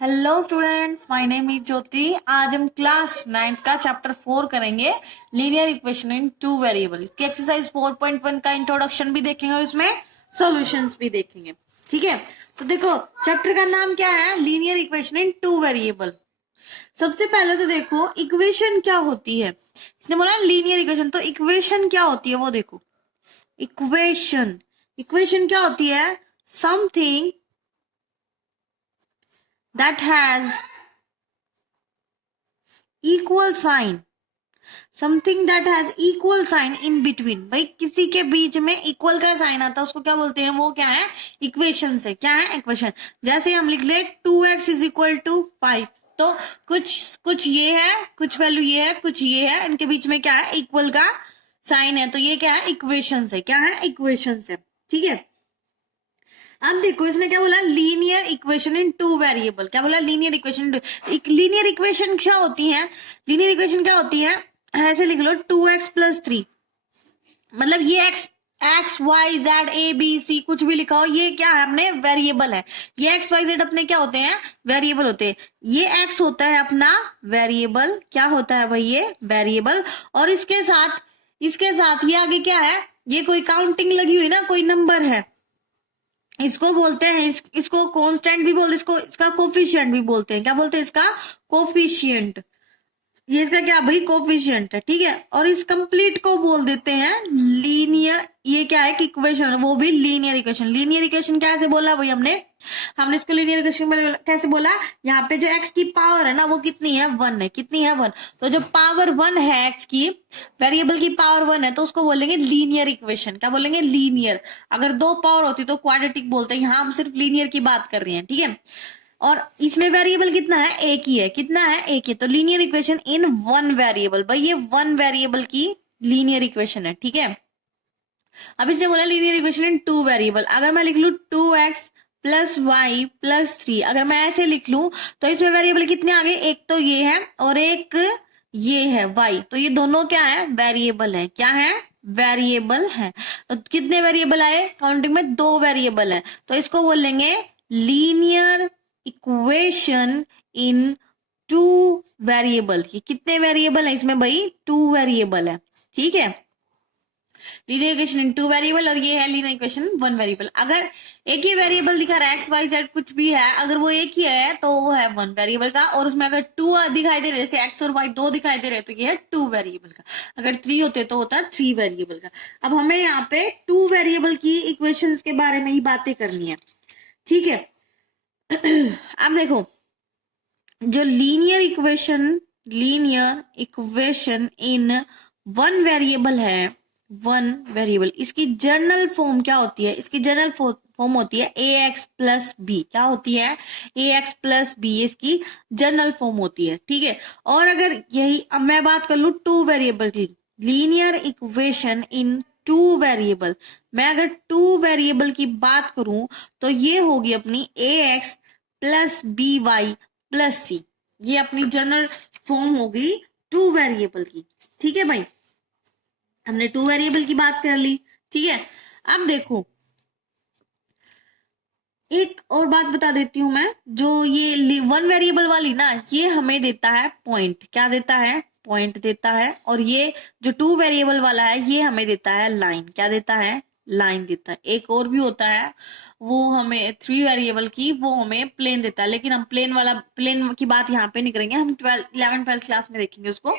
Hello students, my name is Jyoti. आज हम class 9 का चैप्टर 4 करेंगे, linear equation in two variable. इसकी एक्सरसाइज 4.1 का इंट्रोडक्शन भी देखेंगे और इसमें सॉल्यूशंस भी देखेंगे। ठीक है, तो देखो चैप्टर का नाम क्या है, linear equation in two variable. सबसे पहले तो देखो इक्वेशन क्या होती है। इसने बोला लीनियर इक्वेशन, तो इक्वेशन क्या होती है वो देखो। इक्वेशन इक्वेशन क्या होती है, something that has equal sign, something that has equal sign in between. भाई किसी के बीच में इक्वल का साइन आता है उसको क्या बोलते हैं, वो क्या है, इक्वेशन से। क्या है इक्वेशन, जैसे हम लिख ले 2x इज इक्वल टू 5, तो कुछ ये है, कुछ वैल्यू ये है, कुछ ये है, इनके बीच में क्या है, इक्वल का साइन है, तो ये क्या है, इक्वेशन है। क्या है, इक्वेशन है। ठीक है, अब देखो इसने क्या बोला, linear equation in two variable. क्या बोला, लीनियर इक्वेशन। लीनियर इक्वेशन क्या होती है, लीनियर इक्वेशन क्या होती है, ऐसे लिख लो 2x+3, मतलब ये X Y Z A B C कुछ भी लिखा हो, ये क्या है, अपने वेरिएबल है। ये एक्स वाई जेड अपने क्या होते हैं, वेरिएबल होते हैं। ये एक्स होता है अपना वेरिएबल, क्या होता है भाई, ये वेरिएबल। और इसके साथ ये आगे क्या है, ये कोई काउंटिंग लगी हुई ना, कोई नंबर है, इसको बोलते हैं, इसको कांस्टेंट भी बोलते हैं, इसका कोफिशिएंट भी बोलते हैं। क्या बोलते हैं, इसका कोफिशिएंट। ये इसका क्या भाई, कोफिशिएंट है। ठीक है, और इस कंप्लीट को बोल देते हैं लीनियर। ये क्या है कि इक्वेशन, वो भी लीनियर इक्वेशन। लीनियर इक्वेशन कैसे बोला भाई हमने इसको लीनियर इक्वेशन कैसे बोला, यहाँ पे जो एक्स की पावर है ना वो कितनी है, 1 है। कितनी है, 1। तो जब पावर 1 है एक्स की, वेरिएबल की पावर 1 है, तो उसको बोलेंगे लीनियर इक्वेशन। क्या बोलेंगे, लीनियर। अगर 2 पावर होती तो क्वाड्रेटिक बोलते हैं, यहाँ हम सिर्फ लीनियर की बात कर रहे हैं। ठीक है, और इसमें वेरिएबल कितना है, एक ही है। कितना है, एक ही। तो linear equation in one variable, भाई ये 1 वेरिएबल की लीनियर इक्वेशन है। ठीक है, अब इसने बोला लीनियर इक्वेशन इन 2 वेरिएबल। अगर मैं लिख लू 2x+y+3, अगर मैं ऐसे लिख लू तो इसमें वेरिएबल कितने आ गए, एक तो ये है और एक ये है y, तो ये दोनों क्या है, वेरिएबल है। क्या है, वेरिएबल है। तो कितने वेरिएबल आए, काउंटिंग में 2 वेरिएबल है, तो इसको बोलेंगे लीनियर इक्वेशन इन 2 वेरिएबल। ये कितने वेरिएबल है इसमें भाई, 2 वेरिएबल है। ठीक है, लीनियर इक्वेशन इन 2 वेरिएबल, और ये है लीनियर इक्वेशन 1 वेरिएबल। अगर एक ही वेरिएबल दिखा रहा है, एक्स वाई जेड कुछ भी है, अगर वो एक ही है तो वो है 1 वेरिएबल का, और उसमें अगर 2 दिखाई दे रहे, जैसे एक्स और वाई 2 दिखाई दे रहे, तो ये है 2 वेरिएबल का। अगर 3 होते तो होता 3 वेरिएबल का। अब हमें यहाँ पे 2 वेरिएबल की इक्वेशंस के बारे में ही बातें करनी है। ठीक है, अब देखो जो लीनियर इक्वेशन इन 1 वेरिएबल है, 1 वेरिएबल, इसकी जनरल फॉर्म क्या होती है, इसकी जनरल फॉर्म होती है ax+b। क्या होती है, ax+b, इसकी जनरल फॉर्म होती है। ठीक है, और अगर यही, अब मैं बात कर लू 2 वेरिएबल की, लीनियर इक्वेशन इन 2 वेरिएबल, मैं अगर 2 वेरिएबल की बात करूं तो ये होगी अपनी ax+by+c, ये अपनी जनरल फॉर्म होगी 2 वेरिएबल की। ठीक है भाई, हमने 2 वेरिएबल की बात कर ली। ठीक है, अब देखो एक और बात बता देती हूं मैं, जो ये 1 वेरिएबल वाली ना, ये हमें देता है पॉइंट। क्या देता है, पॉइंट देता है। और ये जो 2 वेरिएबल वाला है ये हमें देता है लाइन। क्या देता है, लाइन देता है। एक और भी होता है, वो हमें 3 वेरिएबल की, वो हमें प्लेन देता है, लेकिन हम प्लेन की बात यहाँ पे नहीं करेंगे, हम 11th-12th क्लास में देखेंगे उसको।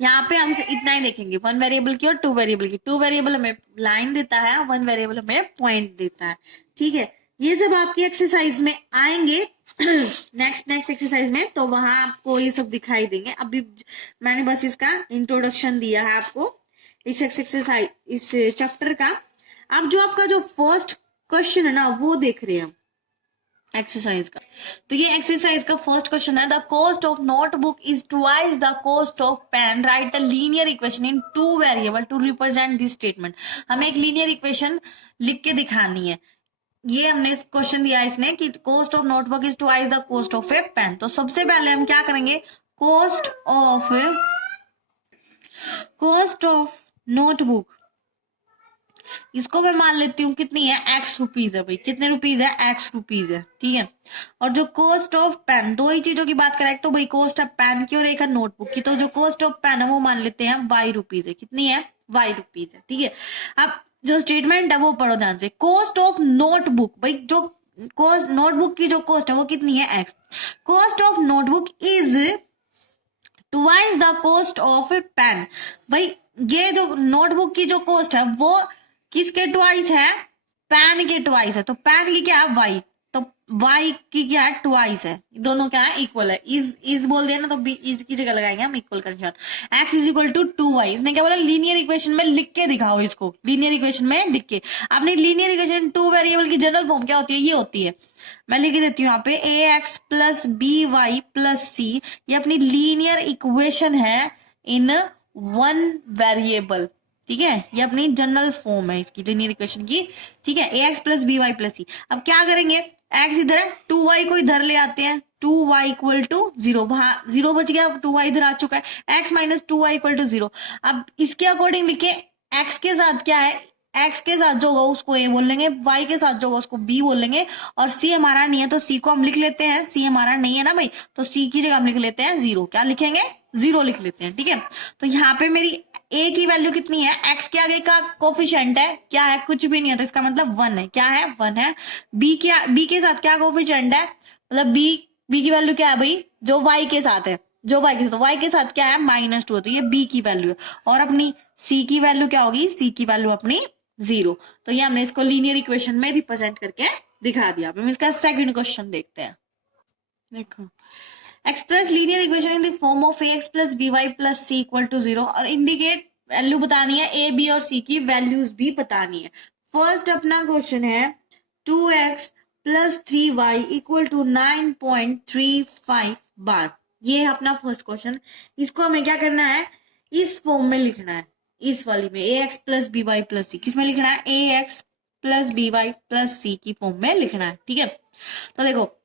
यहाँ पे हम इतना ही देखेंगे, 1 वेरिएबल की और 2 वेरिएबल की। 2 वेरिएबल हमें लाइन देता है, 1 वेरिएबल हमें पॉइंट देता है। ठीक है, ये सब आपकी एक्सरसाइज में आएंगे नेक्स्ट एक्सरसाइज में, तो वहां आपको ये सब दिखाई देंगे। अभी मैंने बस इसका इंट्रोडक्शन दिया है आपको इस एक्सरसाइज, इस चैप्टर का। अब जो आपका जो फर्स्ट क्वेश्चन है ना, वो देख रहे हैं हम एक्सरसाइज का। तो ये एक्सरसाइज का फर्स्ट क्वेश्चन है, the cost of notebook is twice the cost of pen, write a linear equation in 2 variable to represent this statement. हमें एक लीनियर इक्वेशन लिख के दिखानी है। ये हमने क्वेश्चन दिया इसने कि cost of notebook is twice the cost of a pen. तो सबसे पहले हम क्या करेंगे, कॉस्ट ऑफ नोटबुक इसको मैं मान लेती हूँ कितनी है, एक्स रुपीज है भाई, कितने रुपीज है, एक्स रुपीज है, ठीक है। और जो कॉस्ट ऑफ पेन, दो ही चीजों की बात करें, एक तो भाई कॉस्ट ऑफ पेन की और एक है नोटबुक की, तो जो कॉस्ट ऑफ पेन है वो मान लेते हैं वाई रुपीज है, कितनी है, वाई रुपीज है, ठीक है। अब जो स्टेटमेंट है वो पढ़ो ध्यान से, कॉस्ट ऑफ नोटबुक, भाई जो कॉस्ट नोटबुक की जो कॉस्ट है वो कितनी है, x, cost of notebook is twice the cost of a pen, भाई ये जो नोटबुक की जो कॉस्ट है वो किसके ट्वाइस है, पेन के ट्वाइस है, तो पेन की क्या है, वाई, तो वाई की क्या है, ट्वाइस है, दोनों क्या है, इक्वल है, इज बोल दिया ना तो इज की जगह लगाएंगे हम equal condition, x is equal to 2y, इसने क्या बोला, लीनियर इक्वेशन में लिख के दिखाओ इसको, लीनियर इक्वेशन में लिख के, आपने लीनियर इक्वेशन टू वेरिएबल की जनरल फॉर्म क्या होती है, ये होती है, मैं लिख देती हूँ यहाँ पे ax plus B Y plus C, ये अपनी लीनियर इक्वेशन है इन वन वेरिएबल, ठीक है, ये अपनी जनरल फॉर्म है इसकी लीनियर इक्वेशन की, ठीक है, ax plus B Y plus C. अब क्या करेंगे, x इधर है, 2y को इधर ले आते हैं, 2y इक्वल टू 0, वहां 0 बच गया, 2y इधर आ चुका है, x minus 2y equal to 0। अब इसके अकॉर्डिंग लिखे, x के साथ क्या है, x के साथ जो होगा उसको a बोल लेंगे, y के साथ जो होगा उसको b बोल लेंगे, और c हमारा नहीं है तो c को हम लिख लेते हैं, c हमारा नहीं है ना भाई, तो c की जगह हम लिख लेते हैं 0, क्या लिखेंगे, 0 लिख लेते हैं, ठीक है। तो यहाँ पे मेरी a की वैल्यू कितनी है, x के आगे का कोफिशिएंट है, क्या है, कुछ भी नहीं है, तो इसका मतलब 1 है, क्या है, 1 है। b के साथ क्या कोफिशिएंट है, मतलब b की वैल्यू क्या है भाई, जो y के साथ है, जो y के साथ, y के साथ क्या है, -2 है, तो ये b की वैल्यू है, और अपनी c की वैल्यू क्या होगी, c की वैल्यू अपनी 0, तो ये हमने इसको लीनियर इक्वेशन में रिप्रेजेंट करके दिखा दिया। अब हम इसका सेकंड क्वेश्चन देखते हैं, देखो, express linear equation in the form of ax plus B Y plus c equal to 0, और इंडिकेट वैल्यू बतानी है, ए बी और सी की वैल्यूज भी बतानी है। फर्स्ट अपना क्वेश्चन है 2x plus 3y equal to 9.35 बार, ये है अपना फर्स्ट क्वेश्चन। इसको हमें क्या करना है, इस फॉर्म में लिखना है, इस वाली में ax plus B Y plus C, किस में लिखना है, ax plus B Y plus C की फॉर्म में लिखना है, ठीक है। तो देखो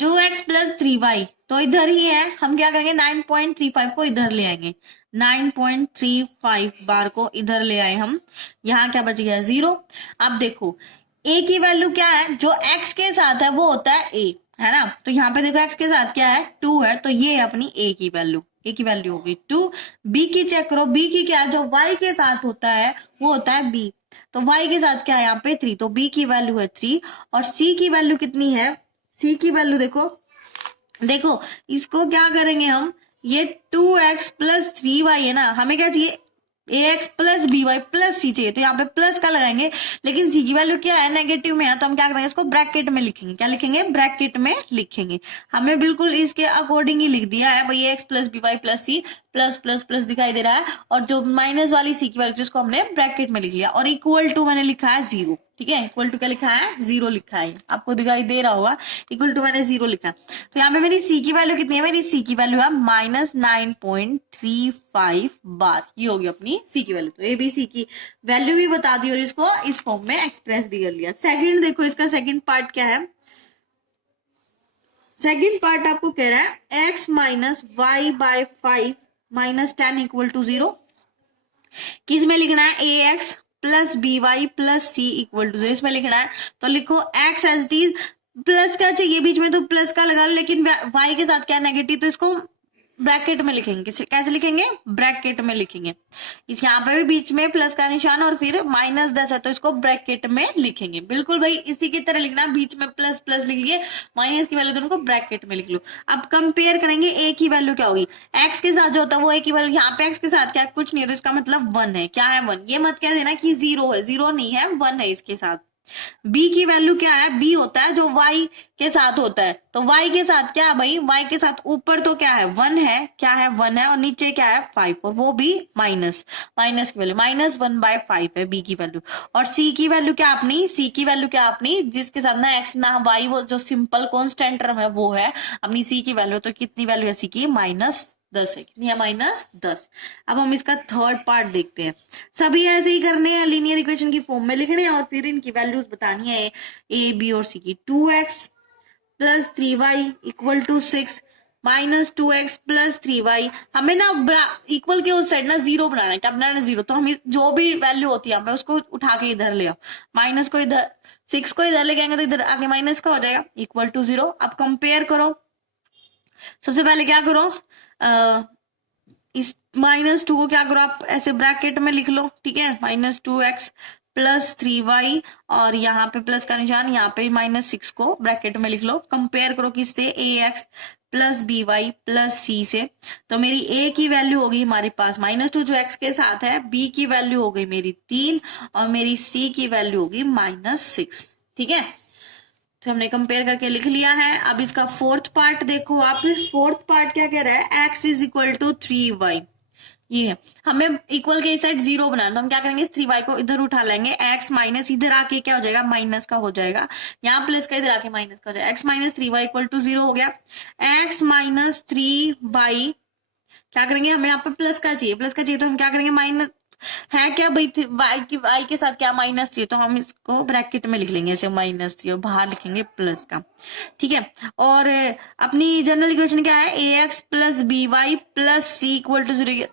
2x प्लस 3y तो इधर ही है, हम क्या करेंगे 9.35 को इधर ले आएंगे, 9.35 बार को इधर ले आए हम, यहाँ क्या बच गया 0। अब देखो a की वैल्यू क्या है, जो x के साथ है वो होता है a, है ना, तो यहाँ पे देखो x के साथ क्या है 2 है, तो ये है अपनी a की वैल्यू, a की वैल्यू होगी 2। b की चेक करो, b की क्या है, जो y के साथ होता है वो होता है b, तो y के साथ क्या है यहाँ पे 3, तो b की वैल्यू है 3, और c की वैल्यू कितनी है, c की वैल्यू देखो, देखो इसको क्या करेंगे हम, ये 2x प्लस 3y है ना, हमें क्या चाहिए, ax plus B Y plus C चाहिए, तो यहाँ पे प्लस का लगाएंगे, लेकिन c की वैल्यू क्या है, नेगेटिव में है, तो हम क्या करेंगे, इसको ब्रैकेट में लिखेंगे, क्या लिखेंगे, ब्रैकेट में लिखेंगे। हमने बिल्कुल इसके अकॉर्डिंग ही लिख दिया है भाई, ax plus B Y plus C, plus plus plus दिखाई दे रहा है, और जो माइनस वाली c की वैल्यू जिसको हमने ब्रैकेट में लिख लिया, और इक्वल टू मैंने लिखा है 0, ठीक है, इक्वल टू क्या लिखा है, 0 लिखा है, आपको दिखाई दे रहा होगा, इक्वल टू मैंने 0 लिखा है। तो यहाँ पे मेरी c की वैल्यू कितनी है, मेरी c की वैल्यू है -9.35 बार, ये होगी अपनी c की वैल्यू। तो ए बी सी की वैल्यू भी बता दी और इसको इस फॉर्म में एक्सप्रेस भी कर लिया। सेकंड देखो, इसका सेकंड पार्ट क्या है, सेकंड पार्ट आपको कह रहा है x minus y by 5 minus 10 equal to 0, किस में लिखना है, ax plus B Y plus c equal to 0, इसमें लिखना है, तो लिखो x एज टी, प्लस का चाहिए बीच में तो प्लस का लगा, लेकिन y के साथ क्या नेगेटिव, तो इसको ब्रैकेट में लिखेंगे, कैसे लिखेंगे, ब्रैकेट में लिखेंगे, इस यहाँ पे भी बीच में प्लस का निशान और फिर -10 है, तो इसको ब्रैकेट में लिखेंगे, बिल्कुल भाई इसी की तरह लिखना, बीच में प्लस प्लस लिख लिए, माइनस की वैल्यू तो उनको ब्रैकेट में लिख लो। अब कंपेयर करेंगे, a की वैल्यू क्या होगी, x के साथ जो होता है वो a की वैल्यू, यहाँ पे x के साथ क्या कुछ नहीं है, तो इसका मतलब 1 है, क्या है 1, ये मत कह देना कि 0 है, 0 नहीं है, 1 है इसके साथ। b की वैल्यू क्या है, b होता है जो y के साथ होता है, तो y के साथ क्या है भाई, y के साथ ऊपर तो क्या है 1 है, क्या है 1 है, और नीचे क्या है 5, और वो भी माइनस की वैल्यू -1/5 है b की वैल्यू। और c की वैल्यू क्या अपनी, c की वैल्यू क्या अपनी, जिसके साथ ना x ना y, वो जो सिंपल कॉन्स्टेंट टर्म है वो है अपनी c की वैल्यू, तो कितनी वैल्यू है c की, -10 है, कितनी है, -10। अब हम इसका थर्ड पार्ट देखते हैं, सभी ऐसे ही करने हैं, लीनियर इक्वेशन की फॉर्म में लिखने हैं, और फिर इनकी वैल्यूज बतानी है a b और c की। 2x plus 3y equal to 6, -2x+3y। हमें ना इक्वल के उस साइड ना जीरो बनाना है। क्या बनाना है? जीरो। तो हम जो भी वैल्यू होती है हमें उसको उठा के इधर ले आओ। माइनस को इधर, 6 को इधर लेके आएंगे तो इधर आगे माइनस का हो जाएगा, इक्वल टू 0। अब कंपेयर करो। सबसे पहले क्या करो, इस -2 को क्या करो आप ऐसे ब्रैकेट में लिख लो, ठीक है। -2x+3y और यहाँ पे प्लस का निशान, यहाँ पे -6 को ब्रैकेट में लिख लो। कंपेयर करो किससे? ax+by+c से। तो मेरी a की वैल्यू होगी हमारे पास -2 जो x के साथ है, b की वैल्यू हो गई मेरी 3 और मेरी c की वैल्यू होगी -6, ठीक है। तो हमने कंपेयर करके लिख लिया है। अब इसका फोर्थ पार्ट देखो आप। फोर्थ पार्ट क्या कह रहा है? x = 3y। ये है, हमें इक्वल के इस साइड 0 बनाना। तो हम क्या करेंगे? इस 3y को इधर उठा लेंगे। x माइनस इधर आके क्या हो जाएगा? माइनस का हो जाएगा। यहाँ प्लस का इधर आके माइनस का हो जाएगा। x - 3y = 0 हो गया। x - 3y क्या करेंगे? हमें यहाँ पे प्लस का चाहिए, प्लस का चाहिए तो हम क्या करेंगे? माइनस है क्या भाई? y के साथ क्या? -3, तो हम इसको ब्रैकेट में लिख लेंगे ऐसे -3 और बाहर लिखेंगे प्लस का, ठीक है। और अपनी जनरल इक्वेशन क्या है? ax+by+c = 0।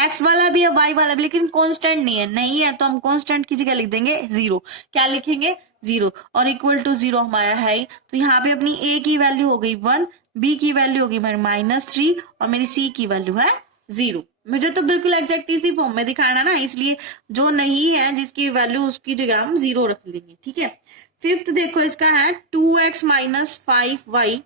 x वाला भी है, y वाला भी, लेकिन कांस्टेंट नहीं है तो हम कांस्टेंट की जगह लिख देंगे 0। क्या लिखेंगे? 0 और इक्वल टू 0 हमारा है। तो यहाँ पे अपनी a की वैल्यू हो गई 1, b की वैल्यू होगी -3 और मेरी c की वैल्यू है 0। मुझे तो बिल्कुल एग्जैक्ट इसी फॉर्म में दिखाना ना, इसलिए जो नहीं है जिसकी वैल्यू उसकी जगह हम 0 रख लेंगे, ठीक है। फिफ्थ देखो इसका है 2x - 5y।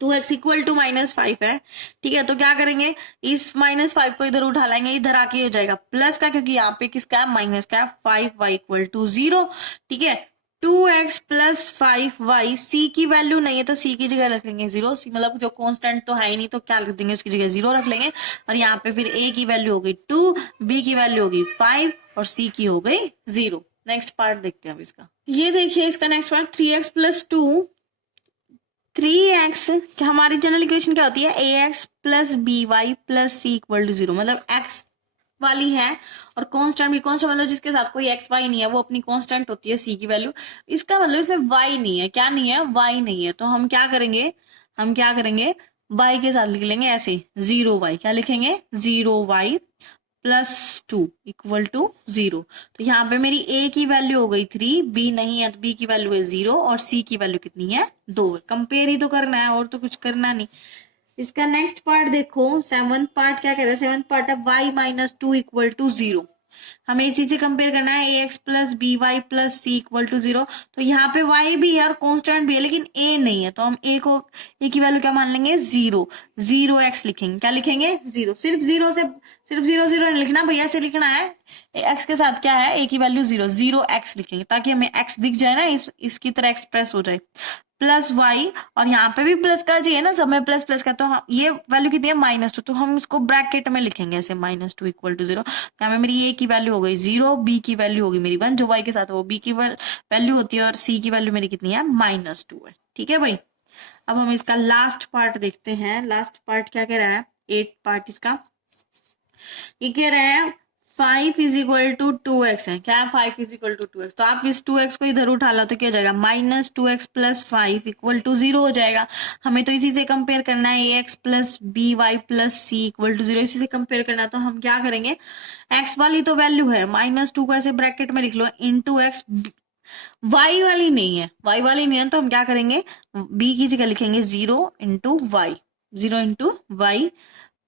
2x = -5 है, ठीक है। तो क्या करेंगे? इस -5 को इधर उठा लाएंगे, इधर आके हो जाएगा प्लस का, क्योंकि यहाँ पे किसका है? माइनस का है। 5y = 0, ठीक है। 2x + 5y, c की वैल्यू नहीं है तो c की जगह रख लेंगे 0। c मतलब जो कांस्टेंट तो है ही नहीं, तो क्या लिख देंगे? उसकी जगह 0 रख लेंगे। और यहाँ पे फिर a की वैल्यू हो गई 2, b की वैल्यू होगी 5 और c की हो गई 0। नेक्स्ट पार्ट देखते हैं अब इसका। ये देखिए इसका नेक्स्ट पार्ट 3x + 2। 3x हमारी जनरल इक्वेशन क्या होती है? ax + by + c = 0। मतलब x वाली है और कांस्टेंट भी, कांस्टेंट मतलब जिसके साथ कोई x y नहीं है वो अपनी कांस्टेंट होती है c की वैल्यू। इसका मतलब इसमें y नहीं है। क्या नहीं है? y नहीं है। तो हम क्या करेंगे? y के साथ लिख लेंगे ऐसे 0y। क्या लिखेंगे? 0y + 2 = 0। तो यहाँ पे मेरी a की वैल्यू हो गई 3, b नहीं है तो b की वैल्यू है 0 और c की वैल्यू कितनी है? 2। कंपेयर ही तो करना है और तो कुछ करना नहीं। इसका नेक्स्ट पार्ट देखो, 7th पार्ट क्या कह रहा है? 7th पार्ट है y - 2 = 0। हमें इसी से कंपेयर करना है ax + by + c = 0। तो यहाँ पे y भी है और कांस्टेंट भी है, लेकिन a नहीं है, तो हम a की वैल्यू क्या मान लेंगे? 0। 0x लिखेंगे। क्या लिखेंगे? 0। सिर्फ 0 0 नहीं लिखना भैया, ऐसे लिखना है। x के साथ क्या है? a की वैल्यू 0, 0x लिखेंगे ताकि हमें x दिख जाए ना, इसकी तरह एक्सप्रेस हो जाए। प्लस y और यहाँ पे भी प्लस का चाहिए ना, सब में प्लस प्लस का। तो ये वैल्यू कितनी है? -2। तो हम इसको ब्रैकेट में लिखेंगे ऐसे -2 = 0। यहाँ में मेरी a की वैल्यू हो गई 0, b की वैल्यू होगी मेरी 1, जो y के साथ है वो b की वैल्यू होती है और c की वैल्यू मेरी कितनी है? -2 है, ठीक है भाई। अब हम इसका लास्ट पार्ट देखते हैं। लास्ट पार्ट क्या कह रहा है? 8th पार्ट इसका ये कह रहा है 5 = 2x है। क्या? 5 = 2x। तो आप इस 2x को इधर उठा लो तो क्या हो जाएगा? -2x + 5 = 0 हो जाएगा। हमें तो इसी से कंपेयर करना है ax + by + c = 0। इसी से कंपेयर करना है तो हम क्या करेंगे? x वाली तो वैल्यू है, -2 को ऐसे ब्रैकेट में लिख लो इंटू x। y वाली नहीं है तो हम क्या करेंगे? b की जगह लिखेंगे 0 × y। 0 × y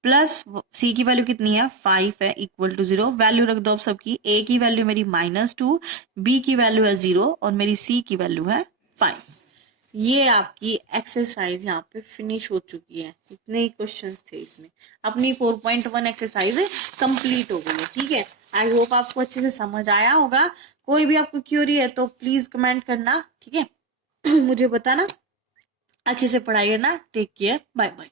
प्लस c की वैल्यू कितनी है? 5 है, = 0। वैल्यू रख दो अब सबकी। a की वैल्यू मेरी -2, b की वैल्यू है 0 और मेरी c की वैल्यू है 5। ये आपकी एक्सरसाइज यहाँ पे फिनिश हो चुकी है। इतने ही क्वेश्चंस थे इसमें। अपनी 4.1 एक्सरसाइज कंप्लीट हो गई है, ठीक है। आई होप आपको अच्छे से समझ आया होगा। कोई भी आपको क्यूरी है तो प्लीज कमेंट करना, ठीक है। मुझे बताना। अच्छे से पढ़ाई करना। Take care, bye bye.